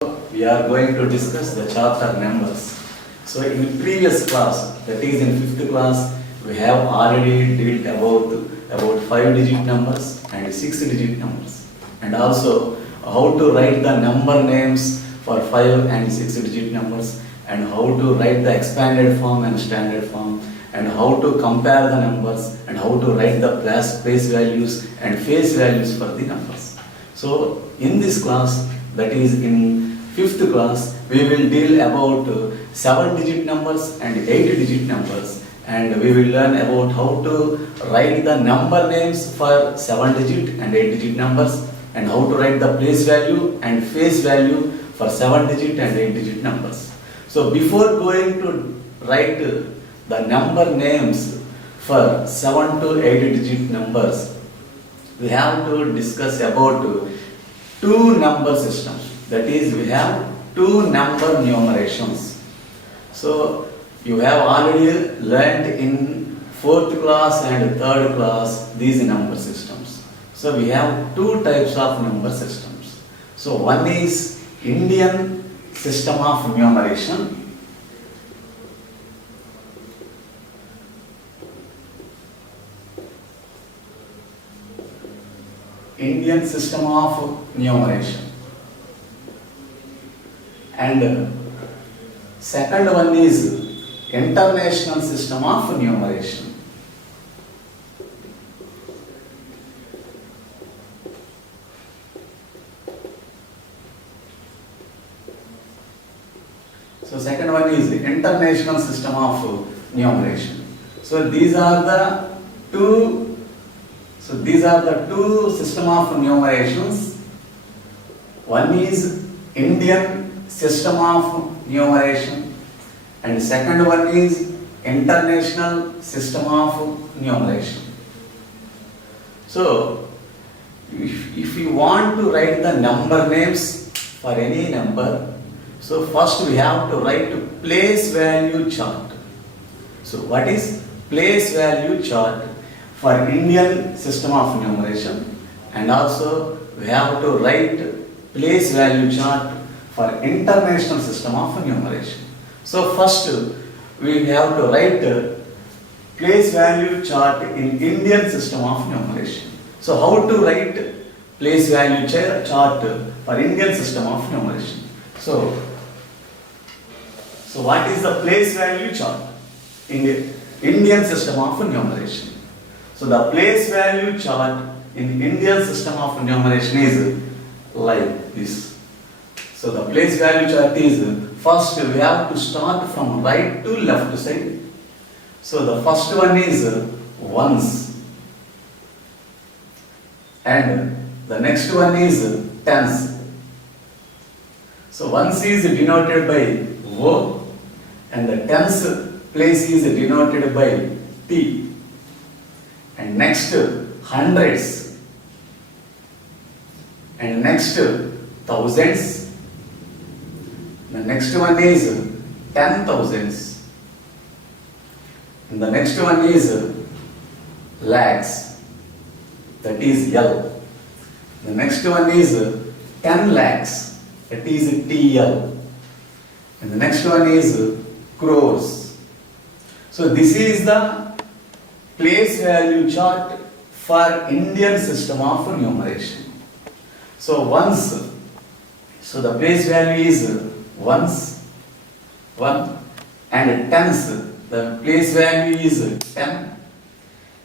We are going to discuss the chapter numbers. So in previous class, that is in 5th class, we have already dealt about 5-digit numbers and 6-digit numbers, and also how to write the number names for 5 and 6-digit numbers, and how to write the expanded form and standard form, and how to compare the numbers, and how to write the place values and face values for the numbers. So in this class, that is in 5th class, we will deal about 7-digit numbers and 8-digit numbers, and we will learn about how to write the number names for 7-digit and 8-digit numbers, and how to write the place value and face value for 7-digit and 8-digit numbers. So before going to write the number names for 7 to 8-digit numbers, we have to discuss about two number systems. That is, we have two number numerations. So you have already learnt in 4th class and 3rd class these number systems. So we have two types of number systems. So one is Indian system of numeration. Indian system of numeration. And second one is international system of numeration. So second one is international system of numeration. So these are the two system of numerations. One is Indian system of numeration, and second one is international system of numeration. So if you want to write the number names for any number, so first we have to write place value chart. So what is place value chart for Indian system of numeration, and also we have to write place value chart for international system of numeration. So first we have to write place value chart in Indian system of numeration. So how to write place value chart for Indian system of numeration? So what is the place value chart in the Indian system of numeration? So the place value chart in Indian system of numeration is like this. So the place value chart is, first we have to start from right to left side. So the first one is ones, and the next one is tens. So ones is denoted by O, and the tens place is denoted by T. And next hundreds, and next thousands. The next one is 10,000s, and the next one is lakhs, that is L. The next one is 10 lakhs, that is TL, and the next one is crores. So this is the place value chart for Indian system of numeration. So ones, so the place value is ones, 1, and tens, the place value is 10,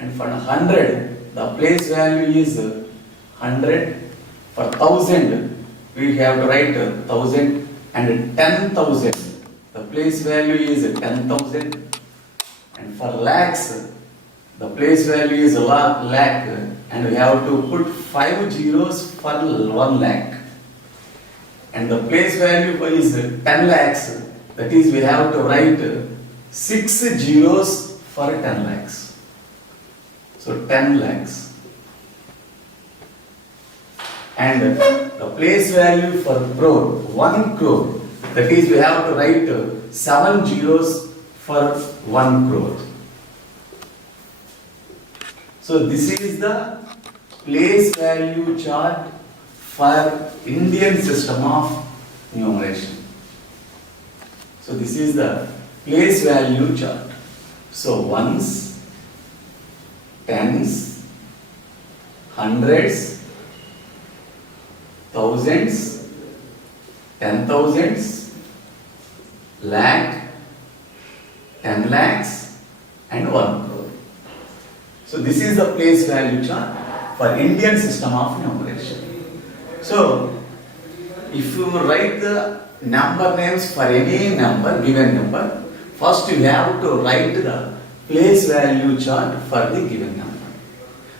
and for 100, the place value is 100. For 1000, we have to write 1000, and 10,000, the place value is 10,000, and for lakhs, the place value is lakh, and we have to put 5 zeros for 1 lakh. And the place value is 10 lakhs, that is, we have to write 6 zeros for 10 lakhs. So 10 lakhs. And the place value for crore, 1 crore, that is, we have to write 7 zeros for 1 crore. So this is the place value chart for Indian system of numeration. So this is the place value chart. So ones, tens, hundreds, thousands, 10,000s, lakh, 10 lakhs and 1 crore. So this is the place value chart for Indian system of numeration. So if you write the number names for any number, given number, first you have to write the place value chart for the given number.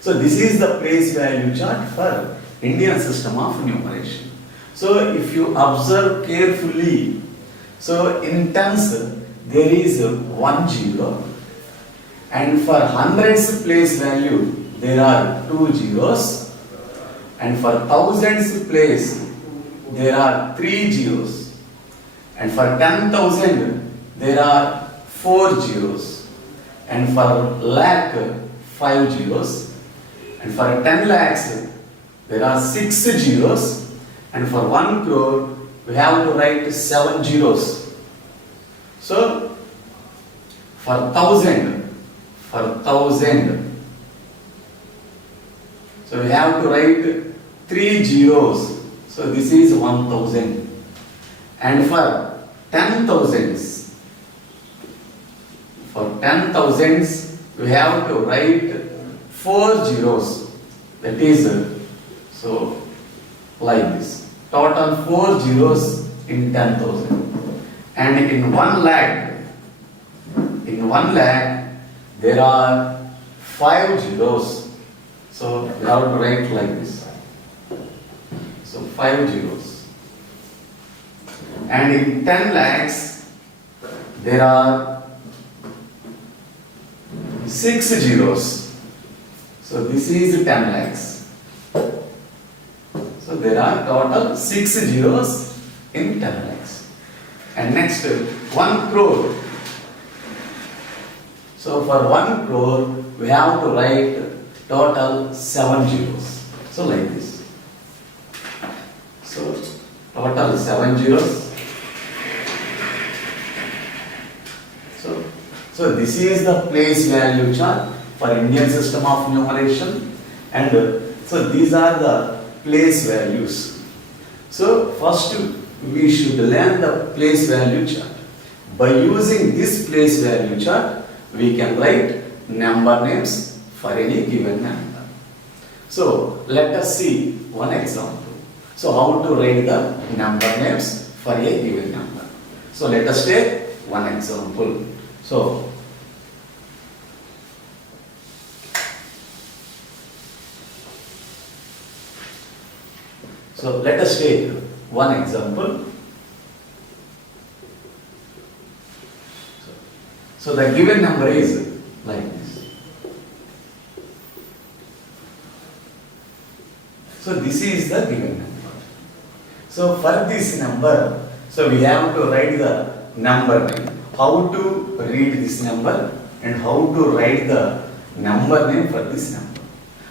So this is the place value chart for Indian system of numeration. So if you observe carefully, so in tens there is 1 0, and for hundreds place value there are 2 zeros, and for thousands place there are 3 zeros, and for 10,000 there are 4 zeros, and for lakh 5 zeros, and for 10 lakhs there are 6 zeros, and for 1 crore we have to write 7 zeros. So for thousand, so we have to write 3 zeros. So this is 1000. And for 10,000s, we have to write 4 zeros. That is, so like this. Total 4 zeros in 10,000. And in 1 lakh, there are 5 zeros. So we have to write like this. So 5 zeros. And in 10 lakhs, there are 6 zeros. So this is 10 lakhs. So there are total 6 zeros in 10 lakhs. And next, 1 crore. So for 1 crore, we have to write total 7 zeros. So like this. So total 7 zeros. So this is the place value chart for Indian system of numeration, and so these are the place values. So first we should learn the place value chart. By using this place value chart, we can write number names for any given number. So let us see one example. So how to write the number names for a given number. So let us take one example. So let us take one example. So the given number is like this. So this is the given number. So for this number, so we have to write the number name. How to read this number and how to write the number name for this number.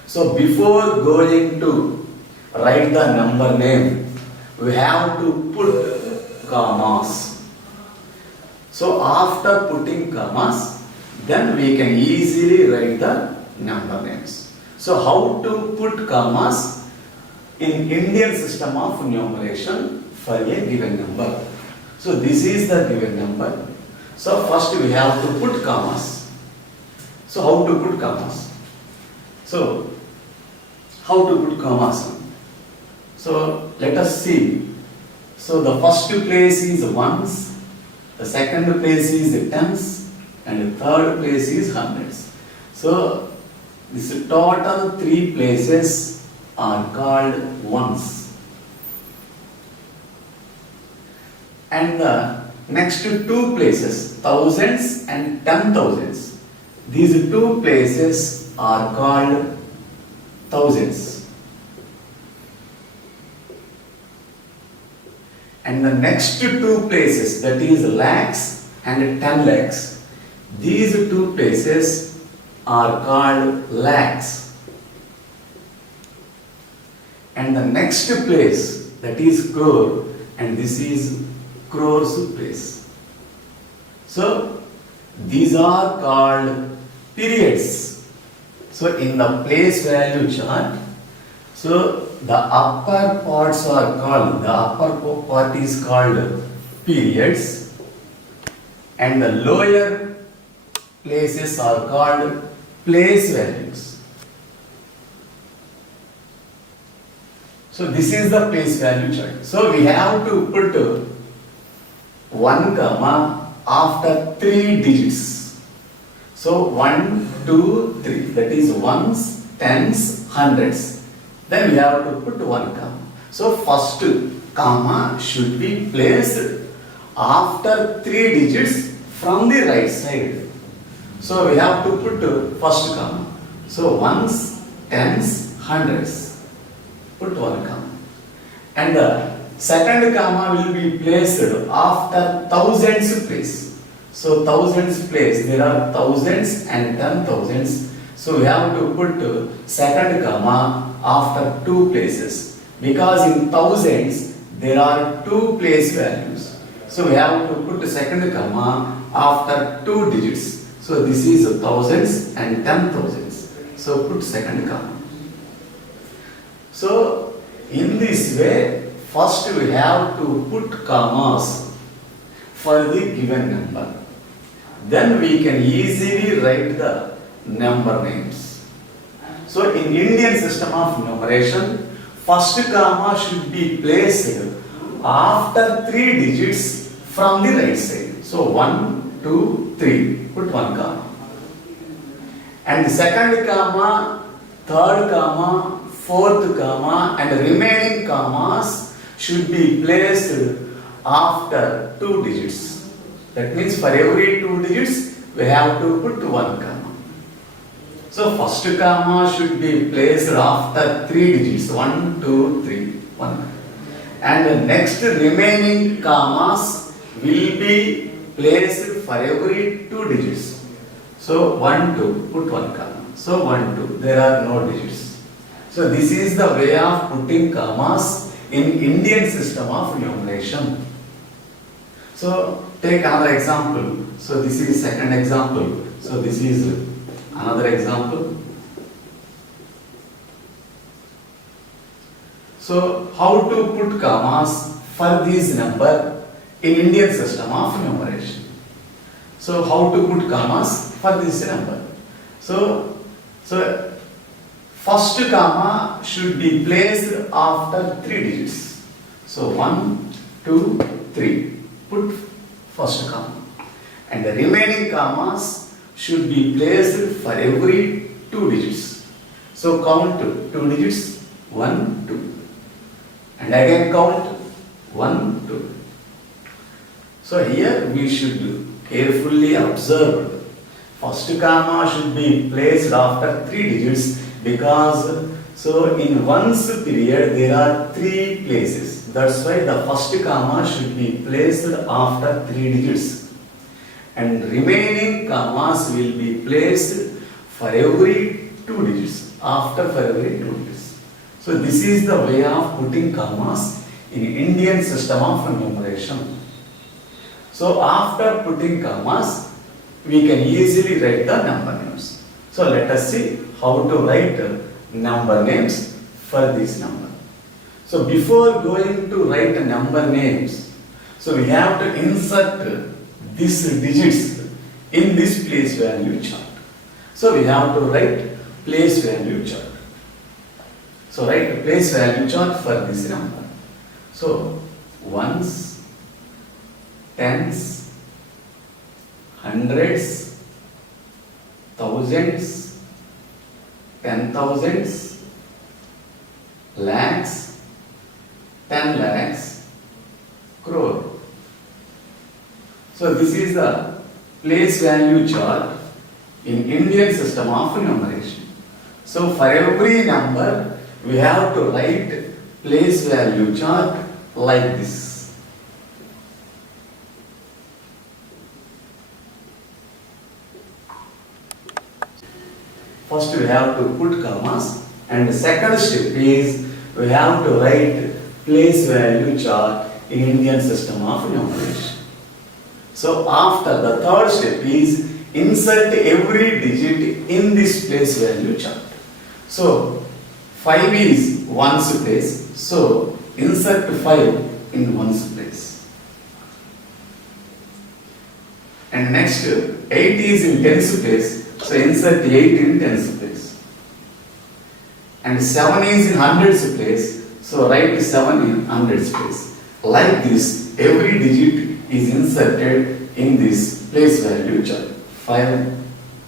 So before going to write the number name, we have to put commas. So after putting commas, then we can easily write the number names. So how to put commas in Indian system of numeration for a given number. So this is the given number. So first we have to put commas. So how to put commas? So how to put commas? So let us see. So the first place is ones, the second place is tens, and the third place is hundreds. So this total 3 places are called ones. And the next 2 places, thousands and 10,000s, these 2 places are called thousands. And the next 2 places, that is lakhs and 10 lakhs, these 2 places are called lakhs. And the next place, that is crore, and this is crores place. So these are called periods. So in the place value chart, so the upper parts are called, the upper part is called periods, and the lower places are called place values. So this is the place value chart. So we have to put 1 comma after 3 digits. So 1, 2, 3, that is ones, tens, hundreds. Then we have to put 1 comma. So first comma should be placed after 3 digits from the right side. So we have to put first comma. So ones, tens, hundreds. Put 1 comma. And the second comma will be placed after thousands place. So thousands place, there are thousands and 10,000s. So we have to put second comma after 2 places. Because in thousands there are 2 place values. So we have to put second comma after 2 digits. So this is thousands and 10,000s. So put second comma. So in this way, first we have to put commas for the given number. Then we can easily write the number names. So in Indian system of numeration, first comma should be placed after 3 digits from the right side. So 1, 2, 3, put 1 comma. And the second comma, third comma, fourth comma, and the remaining commas should be placed after 2 digits. That means for every 2 digits we have to put 1 comma. So first comma should be placed after 3 digits, 1, 2, 3, 1. And the next remaining commas will be placed for every 2 digits. So 1, 2, put 1 comma. So 1, 2, there are no digits. So this is the way of putting commas in Indian system of numeration. So take another example. So this is second example. So this is another example. So how to put commas for this number in Indian system of numeration. So how to put commas for this number. So first comma should be placed after 3 digits. So 1, 2, 3. Put first comma. And the remaining commas should be placed for every 2 digits. So count 2 digits, 1, 2. And again count 1, 2. So here we should carefully observe. First comma should be placed after 3 digits because so in one's period there are 3 places. That's why the first comma should be placed after 3 digits. And remaining commas will be placed for every 2 digits. For every 2 digits. So this is the way of putting commas in Indian system of numeration. So after putting commas, we can easily write the number names. So let us see how to write number names for this number. So before going to write number names, so we have to insert these digits in this place value chart. So we have to write place value chart. So write place value chart for this number. So ones, tens, hundreds, thousands, 10,000s, lakhs, 10 lakhs, crore. So this is the place value chart in Indian system of numeration. So for every number we have to write place value chart like this. First we have to put commas, and the second step is we have to write place value chart in Indian system of numeration. So after the third step is insert every digit in this place value chart. So 5 is ones place, so insert 5 in ones place. And next 8 is in tens place, so insert 8 in tens place. And 7 is in hundreds place, so write 7 in hundreds place. Like this, every digit is inserted in this place value chart. 5,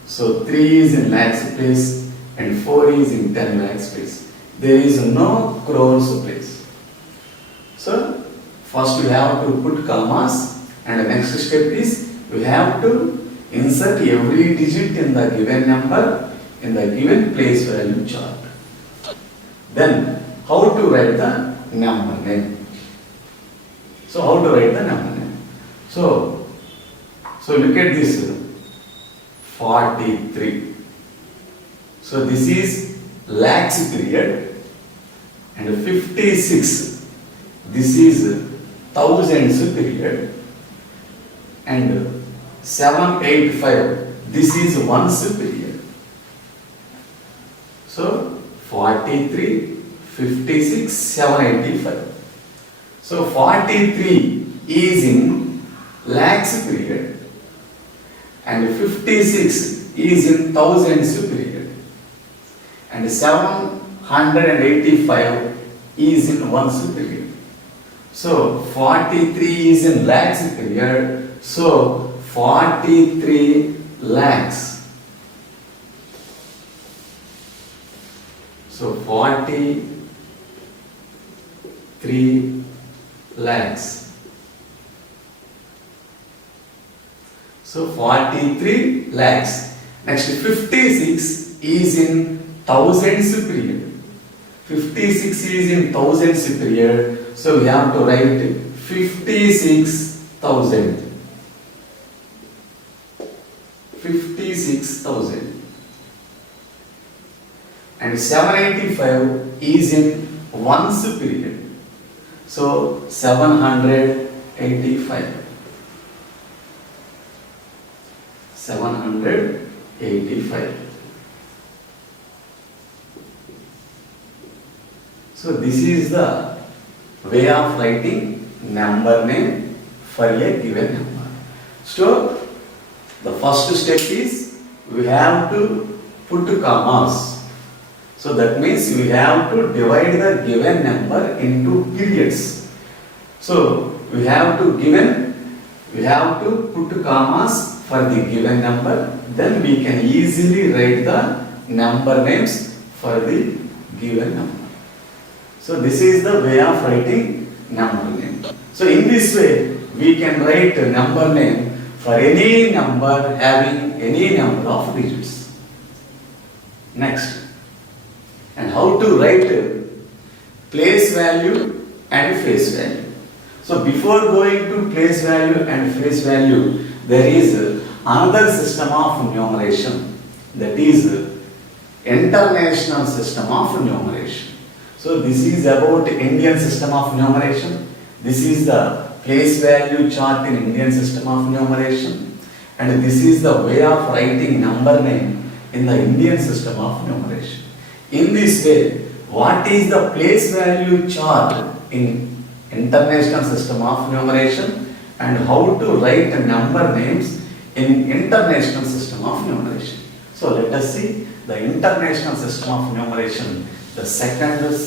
so 3 is in lakhs place and 4 is in 10 lakhs place. There is no crores place. So first you have to put commas, and the next step is you have to insert every digit in the given number in the given place value chart. Then how to write the number name? So how to write the number name? So look at this 43. So this is lakhs period, and 56. This is thousands period, and 785. This is ones period. So 43, 56, 785. So 43 is in lakhs period, and 56 is in thousands period, and 785 is in ones period. So 43 is in lakhs period, so 43 lakhs. So 43 lakhs. So 43 lakhs. Next 56 is in thousands period. 56 is in thousands period. So we have to write 56,000. 56,000. And 785 is in ones period. So 785. 785. So this is the way of writing number name for a given number. So the first step is we have to put commas. So that means we have to divide the given number into periods. So we have to put commas for the given number, then we can easily write the number names for the given number. So this is the way of writing number name. So in this way we can write a number name for any number having any number of digits. Next, and how to write place value and face value. So before going to place value and face value, there is another system of numeration, that is international system of numeration. So this is about Indian system of numeration. This is the place value chart in Indian system of numeration, and this is the way of writing number name in the Indian system of numeration. In this way, what is the place value chart in international system of numeration and how to write number names in international system of numeration. So let us see the international system of numeration, the second system